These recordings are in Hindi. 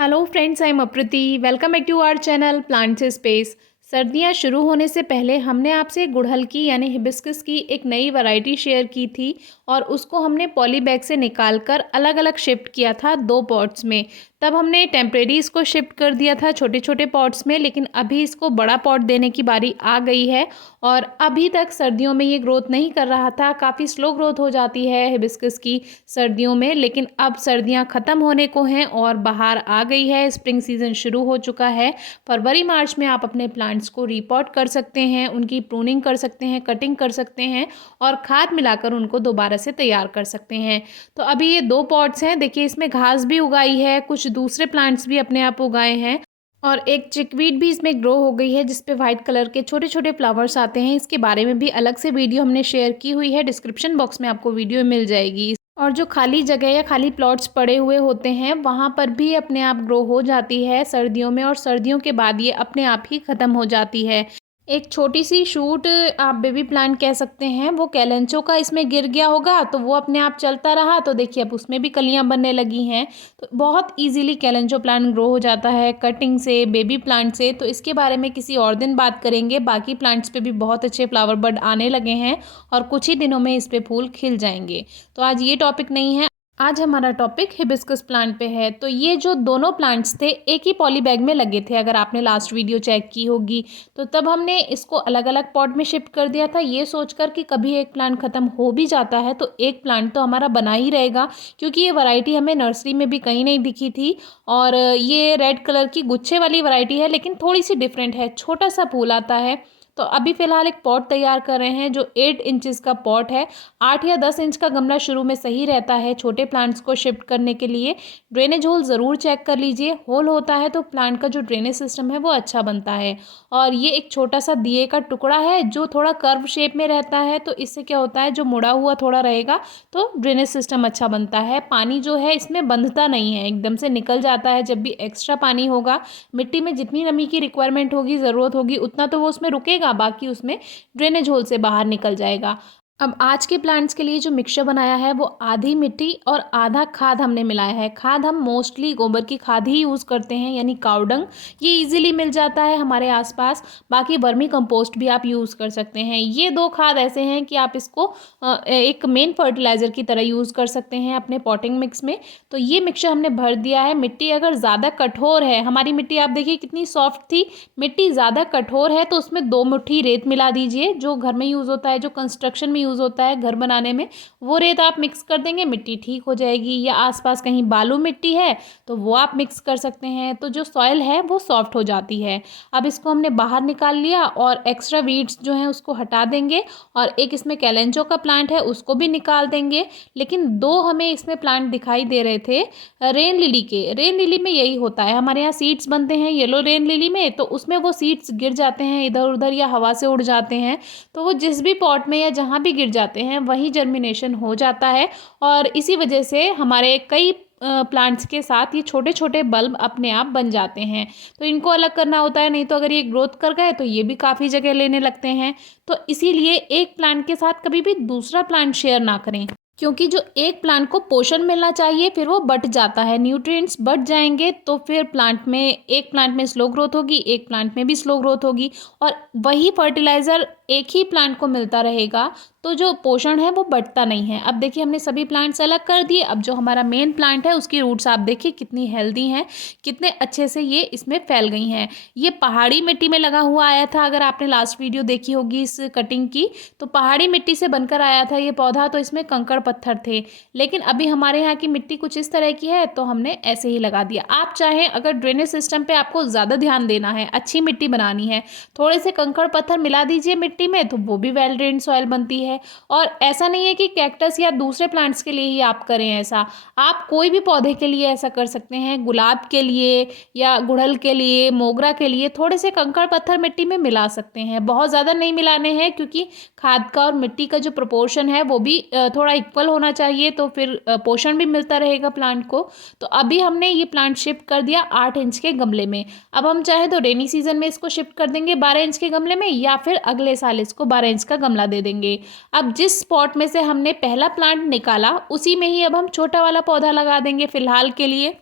Hello friends, I am Aprati. Welcome back to our channel plants space. सर्दियां शुरू होने से पहले हमने आपसे गुड़हल की यानी हिबिस्कस की एक नई वैरायटी शेयर की थी और उसको हमने पॉली बैग से निकालकर अलग अलग शिफ्ट किया था 2 पॉट्स में। तब हमने टेम्परेरी इसको शिफ्ट कर दिया था छोटे छोटे पॉट्स में, लेकिन अभी इसको बड़ा पॉट देने की बारी आ गई है। और अभी तक सर्दियों में ये ग्रोथ नहीं कर रहा था, काफ़ी स्लो ग्रोथ हो जाती है हिबिस्कस की सर्दियों में, लेकिन अब सर्दियां ख़त्म होने को हैं और बाहर आ गई है, स्प्रिंग सीज़न शुरू हो चुका है। फरवरी मार्च में आप अपने प्लांट्स को रिपॉट कर सकते हैं, उनकी प्रूनिंग कर सकते हैं, कटिंग कर सकते हैं और खाद मिलाकर उनको दोबारा से तैयार कर सकते हैं। तो अभी ये 2 पॉट्स हैं, देखिए इसमें घास भी उगाई है, कुछ दूसरे प्लांट्स भी अपने आप उगाए हैं और एक चिकवीड भी इसमें ग्रो हो गई है जिसपे वाइट कलर के छोटे छोटे फ्लावर्स आते हैं। इसके बारे में भी अलग से वीडियो हमने शेयर की हुई है, डिस्क्रिप्शन बॉक्स में आपको वीडियो मिल जाएगी। और जो खाली जगह या खाली प्लॉट्स पड़े हुए होते हैं वहाँ पर भी अपने आप ग्रो हो जाती है सर्दियों में, और सर्दियों के बाद ये अपने आप ही ख़त्म हो जाती है। एक छोटी सी शूट आप बेबी प्लांट कह सकते हैं, वो कैलेंचो का इसमें गिर गया होगा तो वो अपने आप चलता रहा, तो देखिए अब उसमें भी कलियां बनने लगी हैं। तो बहुत इजीली कैलेंचो प्लांट ग्रो हो जाता है कटिंग से, बेबी प्लांट से। तो इसके बारे में किसी और दिन बात करेंगे। बाकी प्लांट्स पे भी बहुत अच्छे फ्लावर बड आने लगे हैं और कुछ ही दिनों में इस पे फूल खिल जाएंगे। तो आज ये टॉपिक नहीं है, आज हमारा टॉपिक हिबिस्कस प्लांट पे है। तो ये जो दोनों प्लांट्स थे एक ही पॉली बैग में लगे थे, अगर आपने लास्ट वीडियो चेक की होगी तो तब हमने इसको अलग अलग पॉट में शिफ्ट कर दिया था, ये सोचकर कि कभी एक प्लांट ख़त्म हो भी जाता है तो एक प्लांट तो हमारा बना ही रहेगा, क्योंकि ये वैरायटी हमें नर्सरी में भी कहीं नहीं दिखी थी। और ये रेड कलर की गुच्छे वाली वैरायटी है, लेकिन थोड़ी सी डिफरेंट है, छोटा सा फूल आता है। तो अभी फ़िलहाल एक पॉट तैयार कर रहे हैं जो 8 इंचेस का पॉट है। 8 या 10 इंच का गमला शुरू में सही रहता है छोटे प्लांट्स को शिफ्ट करने के लिए। ड्रेनेज होल ज़रूर चेक कर लीजिए, होल होता है तो प्लांट का जो ड्रेनेज सिस्टम है वो अच्छा बनता है। और ये एक छोटा सा दिए का टुकड़ा है जो थोड़ा कर्व शेप में रहता है, तो इससे क्या होता है जो मुड़ा हुआ थोड़ा रहेगा तो ड्रेनेज सिस्टम अच्छा बनता है। पानी जो है इसमें बंधता नहीं है, एकदम से निकल जाता है। जब भी एक्स्ट्रा पानी होगा, मिट्टी में जितनी नमी की रिक्वायरमेंट होगी, ज़रूरत होगी, उतना तो वो उसमें रुकेगा, बाकी उसमें ड्रेनेज होल से बाहर निकल जाएगा। अब आज के प्लांट्स के लिए जो मिक्सचर बनाया है वो आधी मिट्टी और आधा खाद हमने मिलाया है। खाद हम मोस्टली गोबर की खाद ही यूज़ करते हैं, यानी काऊ डंग, ये इजीली मिल जाता है हमारे आसपास। बाकी वर्मी कंपोस्ट भी आप यूज़ कर सकते हैं। ये 2 खाद ऐसे हैं कि आप इसको एक मेन फर्टिलाइज़र की तरह यूज़ कर सकते हैं अपने पॉटिंग मिक्स में। तो ये मिक्सचर हमने भर दिया है। मिट्टी अगर ज़्यादा कठोर है, हमारी मिट्टी आप देखिए कितनी सॉफ्ट थी, मिट्टी ज़्यादा कठोर है तो उसमें 2 मुट्ठी रेत मिला दीजिए, जो घर में यूज़ होता है, जो कंस्ट्रक्शन में यूज़ होता है घर बनाने में, वो रेत आप मिक्स कर देंगे, मिट्टी ठीक हो जाएगी। या आसपास कहीं बालू मिट्टी है तो वो आप मिक्स कर सकते हैं, तो जो सॉइल है वो सॉफ्ट हो जाती है। अब इसको हमने बाहर निकाल लिया और एक्स्ट्रा वीड्स जो हैं उसको हटा देंगे, और एक इसमें कैलेंचो का प्लांट है उसको भी निकाल देंगे। लेकिन 2 हमें इसमें प्लांट दिखाई दे रहे थे रेन लिली के। रेन लिली में यही होता है, हमारे यहाँ सीड्स बनते हैं येलो रेन लिली में, तो उसमें वो सीड्स गिर जाते हैं इधर उधर या हवा से उड़ जाते हैं, तो वो जिस भी पॉट में या जहाँ भी गिर जाते हैं वहीं जर्मिनेशन हो जाता है। और इसी वजह से हमारे कई प्लांट्स के साथ ये छोटे छोटे बल्ब अपने आप बन जाते हैं, तो इनको अलग करना होता है, नहीं तो अगर ये ग्रोथ कर गए तो ये भी काफ़ी जगह लेने लगते हैं। तो इसीलिए एक प्लांट के साथ कभी भी दूसरा प्लांट शेयर ना करें, क्योंकि जो एक प्लांट को पोषण मिलना चाहिए फिर वो बट जाता है, न्यूट्रिएंट्स बट जाएंगे तो फिर प्लांट में, एक प्लांट में स्लो ग्रोथ होगी, एक प्लांट में भी स्लो ग्रोथ होगी, और वही फर्टिलाइज़र एक ही प्लांट को मिलता रहेगा तो जो पोषण है वो बढ़ता नहीं है। अब देखिए हमने सभी प्लांट्स अलग कर दिए। अब जो हमारा मेन प्लांट है उसकी रूट्स आप देखिए कितनी हेल्दी हैं, कितने अच्छे से ये इसमें फैल गई हैं। ये पहाड़ी मिट्टी में लगा हुआ आया था, अगर आपने लास्ट वीडियो देखी होगी इस कटिंग की, तो पहाड़ी मिट्टी से बनकर आया था ये पौधा, तो इसमें कंकड़ पत्थर थे। लेकिन अभी हमारे यहाँ की मिट्टी कुछ इस तरह की है तो हमने ऐसे ही लगा दिया। आप चाहें अगर ड्रेनेज सिस्टम पे आपको ज़्यादा ध्यान देना है, अच्छी मिट्टी बनानी है, थोड़े से कंकड़ पत्थर मिला दीजिए मिट्टी में, तो वो भी वेल ड्रेन्ड सॉइल बनती है। और ऐसा नहीं है कि कैक्टस या दूसरे प्लांट्स के लिए ही आप करें ऐसा, आप कोई भी पौधे के लिए ऐसा कर सकते हैं। गुलाब के लिए या गुड़हल के लिए, मोगरा के लिए थोड़े से कंकड़ पत्थर मिट्टी में मिला सकते हैं, बहुत ज़्यादा नहीं मिलाने हैं, क्योंकि खाद का और मिट्टी का जो प्रोपोर्शन है वो भी थोड़ा इक्वल होना चाहिए, तो फिर पोषण भी मिलता रहेगा प्लांट को। तो अभी हमने ये प्लांट शिफ्ट कर दिया 8 इंच के गमले में। अब हम चाहे तो रेनी सीजन में इसको शिफ्ट कर देंगे 12 इंच के गमले में, या फिर अगले साल इसको 12 इंच का गमला दे देंगे। अब जिस स्पॉट में से हमने पहला प्लांट निकाला उसी में ही अब हम छोटा वाला पौधा लगा देंगे फिलहाल के लिए।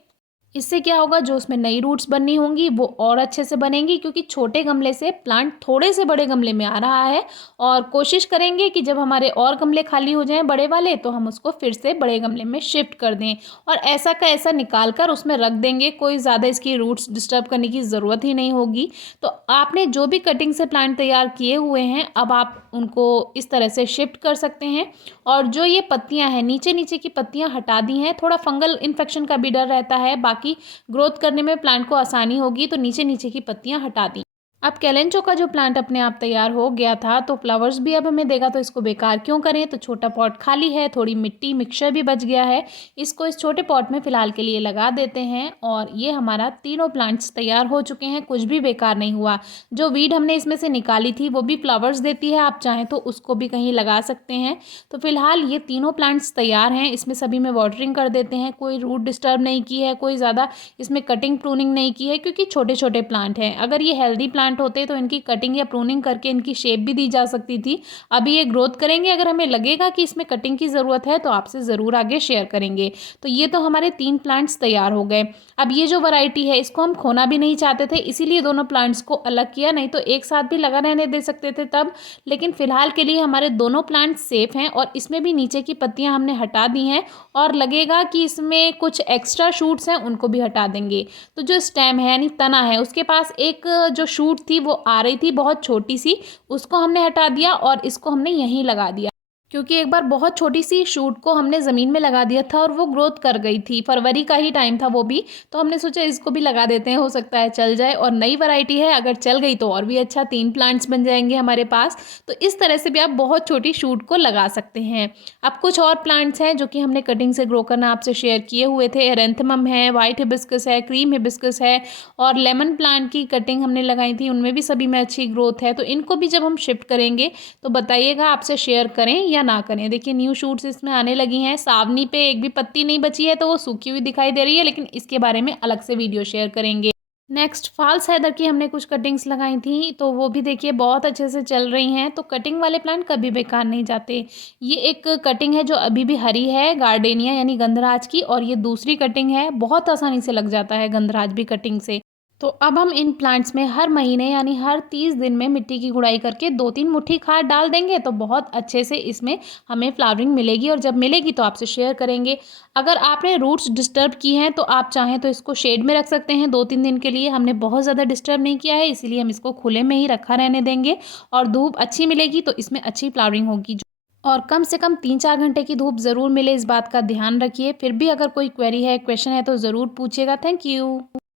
इससे क्या होगा, जो उसमें नई रूट्स बननी होंगी वो और अच्छे से बनेंगी, क्योंकि छोटे गमले से प्लांट थोड़े से बड़े गमले में आ रहा है। और कोशिश करेंगे कि जब हमारे और गमले खाली हो जाएं बड़े वाले, तो हम उसको फिर से बड़े गमले में शिफ्ट कर दें और ऐसा का ऐसा निकाल कर उसमें रख देंगे। कोई ज़्यादा इसकी रूट्स डिस्टर्ब करने की ज़रूरत ही नहीं होगी। तो आपने जो भी कटिंग से प्लांट तैयार किए हुए हैं, अब आप उनको इस तरह से शिफ्ट कर सकते हैं। और जो ये पत्तियां हैं, नीचे नीचे की पत्तियां हटा दी हैं। थोड़ा फंगल इन्फेक्शन का भी डर रहता है, बाकी ग्रोथ करने में प्लांट को आसानी होगी, तो नीचे नीचे की पत्तियां हटा दी। अब कैलेंचो का जो प्लांट अपने आप तैयार हो गया था, तो फ्लावर्स भी अब हमें देगा, तो इसको बेकार क्यों करें। तो छोटा पॉट खाली है, थोड़ी मिट्टी मिक्सचर भी बच गया है, इसको इस छोटे पॉट में फ़िलहाल के लिए लगा देते हैं। और ये हमारा तीनों प्लांट्स तैयार हो चुके हैं, कुछ भी बेकार नहीं हुआ। जो वीड हमने इसमें से निकाली थी वो भी फ्लावर्स देती है, आप चाहें तो उसको भी कहीं लगा सकते हैं। तो फिलहाल ये तीनों प्लांट्स तैयार हैं। इसमें सभी में वाटरिंग कर देते हैं, कोई रूट डिस्टर्ब नहीं की है, कोई ज़्यादा इसमें कटिंग प्रूनिंग नहीं की है, क्योंकि छोटे छोटे प्लांट हैं। अगर ये हेल्दी प्लांट होते तो इनकी कटिंग या प्रूनिंग करके इनकी शेप भी दी जा सकती थी। अभी ये ग्रोथ करेंगे, अगर हमें लगेगा कि इसमें कटिंग की ज़रूरत है तो आपसे ज़रूर आगे शेयर करेंगे। तो ये तो हमारे 3 प्लांट्स तैयार हो गए। अब ये जो वैरायटी है इसको हम खोना भी नहीं चाहते थे, इसीलिए दोनों प्लांट्स को अलग किया, नहीं तो एक साथ भी लगा रहने दे सकते थे तब। लेकिन फिलहाल के लिए हमारे दोनों प्लांट्स सेफ हैं और इसमें भी नीचे की पत्तियां हमने हटा दी हैं। और लगेगा कि इसमें कुछ एक्स्ट्रा शूट्स हैं, उनको भी हटा देंगे। तो जो स्टेम है यानी तना है, उसके पास एक जो शूट थी वो आ रही थी बहुत छोटी सी, उसको हमने हटा दिया और इसको हमने यहीं लगा दिया। क्योंकि एक बार बहुत छोटी सी शूट को हमने ज़मीन में लगा दिया था और वो ग्रोथ कर गई थी। फरवरी का ही टाइम था वो भी, तो हमने सोचा इसको भी लगा देते हैं, हो सकता है चल जाए। और नई वैरायटी है, अगर चल गई तो और भी अच्छा, 3 प्लांट्स बन जाएंगे हमारे पास। तो इस तरह से भी आप बहुत छोटी शूट को लगा सकते हैं। अब कुछ और प्लांट्स हैं जो कि हमने कटिंग से ग्रो करना आपसे शेयर किए हुए थे। एरेंथमम है, वाइट हिबिस्कस है, क्रीम हिबिस्कस है और लेमन प्लांट की कटिंग हमने लगाई थी, उनमें भी सभी में अच्छी ग्रोथ है। तो इनको भी जब हम शिफ्ट करेंगे तो बताइएगा आपसे शेयर करें या ना करें। देखिए न्यू शूट्स इसमें आने लगी हैं। सावनी पे एक भी पत्ती नहीं बची है, तो वो सूखी हुई दिखाई दे रही है, लेकिन इसके बारे में अलग से वीडियो शेयर करेंगे। नेक्स्ट फॉल्स हेदर की हमने कुछ कटिंग्स लगाई थी, तो वो भी देखिए बहुत अच्छे से चल रही हैं। तो कटिंग वाले प्लांट कभी बेकार नहीं जाते। ये एक कटिंग है जो अभी भी हरी है, गार्डेनिया यानी गंधराज की, और ये दूसरी कटिंग है, बहुत आसानी से लग जाता है गंधराज भी कटिंग से। तो अब हम इन प्लांट्स में हर महीने यानी हर 30 दिन में मिट्टी की गुड़ाई करके 2-3 मुट्ठी खाद डाल देंगे, तो बहुत अच्छे से इसमें हमें फ्लावरिंग मिलेगी। और जब मिलेगी तो आपसे शेयर करेंगे। अगर आपने रूट्स डिस्टर्ब की हैं तो आप चाहें तो इसको शेड में रख सकते हैं 2-3 दिन के लिए। हमने बहुत ज़्यादा डिस्टर्ब नहीं किया है, इसीलिए हम इसको खुले में ही रखा रहने देंगे। और धूप अच्छी मिलेगी तो इसमें अच्छी फ्लावरिंग होगी। और कम से कम 3-4 घंटे की धूप ज़रूर मिले, इस बात का ध्यान रखिए। फिर भी अगर कोई क्वेरी है, क्वेश्चन है, तो ज़रूर पूछिएगा। Thank you.